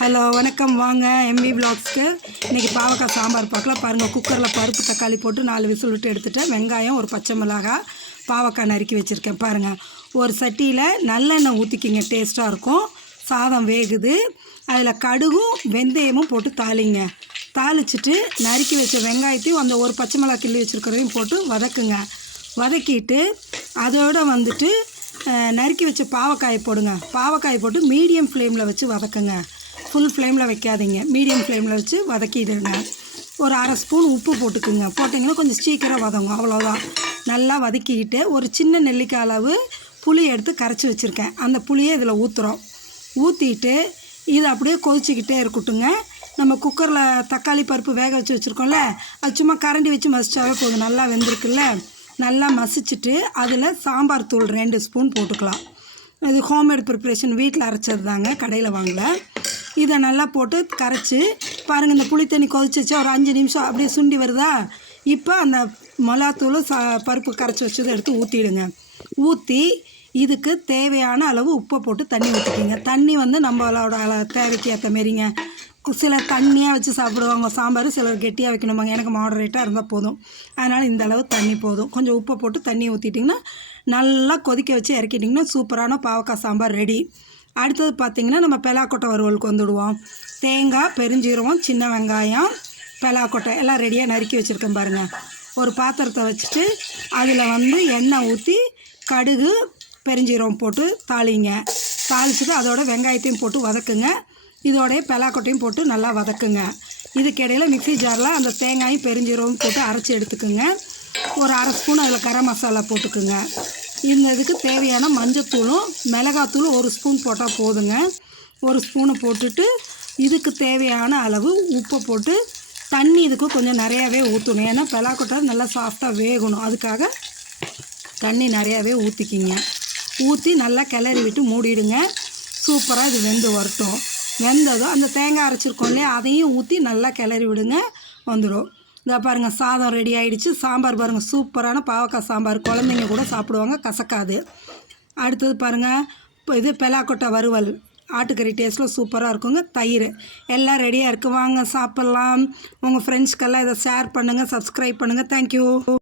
Hello வணக்கம் வாங்க MP விலாக்ஸ்க்கு இன்றைக்கி பாவக்காய் சாம்பார் பார்க்கலாம். பாருங்கள், குக்கரில் பருப்பு தக்காளி போட்டு 4 விசில் விட்டு எடுத்துகிட்டேன். வெங்காயம், ஒரு பச்சை மிளகாய், பாவக்காய் நறுக்கி வச்சுருக்கேன். பாருங்கள், ஒரு சட்டியில் நல்லெண்ணெய் ஊற்றிக்கிங்க, டேஸ்ட்டாக இருக்கும். சாதம் வேகுது, அதில் கடுகும் வெந்தயமும் போட்டு தாளிங்க. தாளிச்சிட்டு நறுக்கி வச்ச வெங்காயத்தையும் அந்த ஒரு பச்சை மிளகாய் கிள்ளி வச்சுருக்கிறதையும் போட்டு வதக்குங்க. வதக்கிட்டு அதோடு வந்துட்டு நறுக்கி வச்ச பாவக்காயை போடுங்க. பாவக்காயை போட்டு மீடியம் ஃப்ளேமில் வச்சு வதக்குங்க. ஃபுல் ஃப்ளேமில் வைக்காதீங்க, மீடியம் ஃப்ளேமில் வச்சு வதக்கிடுங்க. ஒரு அரை ஸ்பூன் உப்பு போட்டுக்குங்க. போட்டிங்கன்னா கொஞ்சம் சீக்கிரம் வதங்கும், அவ்வளோதான். நல்லா வதக்கிக்கிட்டு ஒரு சின்ன நெல்லிக்காய் அளவு புளி எடுத்து கரைச்சி வச்சுருக்கேன். அந்த புளியை இதில் ஊற்றுறோம். ஊற்றிட்டு இது அப்படியே கொதிச்சிக்கிட்டே இருக்கட்டுங்க. நம்ம குக்கரில் தக்காளி பருப்பு வேக வச்சு வச்சுருக்கோம்ல, அது சும்மா கரண்டி வச்சு மசிச்சாவே போதும். நல்லா வெந்திருக்குல்ல, நல்லா மசிச்சுட்டு அதில் சாம்பார் தூள் 2 ஸ்பூன் போட்டுக்கலாம். இது ஹோம்மேட் ப்ரிப்ரேஷன், வீட்டில் அரைச்சது தாங்க, கடையில் வாங்கலை. இதை நல்லா போட்டு கரைச்சி பாருங்கள். இந்த புளி தண்ணி கொதிச்சு வச்சா ஒரு 5 நிமிஷம் அப்படியே சுண்டி வருதா. இப்போ அந்த மிளகாத்தூள் பருப்பு கரைச்சி வச்சதை எடுத்து ஊற்றிடுங்க. ஊற்றி இதுக்கு தேவையான அளவு உப்பை போட்டு தண்ணி ஊற்றிக்கிங்க. தண்ணி வந்து நம்மளோட தேவைக்கு ஏற்ற மாரிங்க. சிலர் தண்ணியாக வச்சு சாப்பிடுவாங்க சாம்பார், சிலர் கெட்டியாக வைக்கணுமாங்க. எனக்கு மாடரேட்டாக இருந்தால் போதும், அதனால் இந்த அளவு தண்ணி போதும். கொஞ்சம் உப்பை போட்டு தண்ணி ஊற்றிட்டிங்கன்னா நல்லா கொதிக்க வச்சு இறக்கிட்டிங்கன்னா சூப்பரான பாவக்காய் சாம்பார் ரெடி. அடுத்தது பார்த்திங்கன்னா நம்ம பெலாக்கொட்டை வறுவலுக்கு வந்துடுவோம். தேங்காய், பெருஞ்சீரகம், சின்ன வெங்காயம், பெலாக்கொட்டை எல்லாம் ரெடியாக நறுக்கி வச்சுருக்கேன். பாருங்கள், ஒரு பாத்திரத்தை வச்சுட்டு அதில் வந்து எண்ணெய் ஊற்றி கடுகு பெருஞ்சீரகம் போட்டு தாளிங்க. தாளிச்சுட்டு அதோட வெங்காயத்தையும் போட்டு வதக்குங்க. இதோடைய பெலாக்கொட்டையும் போட்டு நல்லா வதக்குங்க. இதுக்கிடையில் மிக்ஸி ஜாரில் அந்த தேங்காயும் பெருஞ்சீரகம் போட்டு அரைச்சி எடுத்துக்குங்க. ஒரு அரை ஸ்பூன் அதில் கரம் மசாலா போட்டுக்குங்க. இந்த இதுக்கு தேவையான மஞ்சத்தூளும் மிளகாத்தூளும் 1 ஸ்பூன் போட்டால் போதுங்க. 1 ஸ்பூனை போட்டுட்டு இதுக்கு தேவையான அளவு உப்பை போட்டு தண்ணி இதுக்கு கொஞ்சம் நிறையாவே ஊற்றணும். ஏன்னா பெலாக்கொட்டை நல்லா சாஃப்டாக வேகணும், அதுக்காக தண்ணி நிறையாவே ஊற்றிக்கிங்க. ஊற்றி நல்லா கிளறி விட்டு மூடிடுங்க. சூப்பராக இது வெந்து வரட்டும். வெந்ததும் அந்த தேங்காய் அரைச்சிருக்கோம் இல்லையா, அதையும் ஊற்றி நல்லா கிளறி விடுங்க, வந்துடும். இதை பாருங்கள், சாதம் ரெடி ஆகிடுச்சு. சாம்பார் பாருங்கள், சூப்பரான பாவக்காய் சாம்பார். குழந்தைங்க கூட சாப்பிடுவாங்க, கசக்காது. அடுத்தது பாருங்கள், இப்போ இது பெலாக்கொட்டை வறுவல், ஆட்டுக்கறி டேஸ்ட்டில் சூப்பராக இருக்குங்க. தயிர் எல்லாம் ரெடியாக இருக்குது, வாங்க சாப்பிட்லாம். உங்கள் ஃப்ரெண்ட்ஸ்க்கெல்லாம் இதை ஷேர் பண்ணுங்கள், சப்ஸ்கிரைப் பண்ணுங்கள். தேங்க்யூ.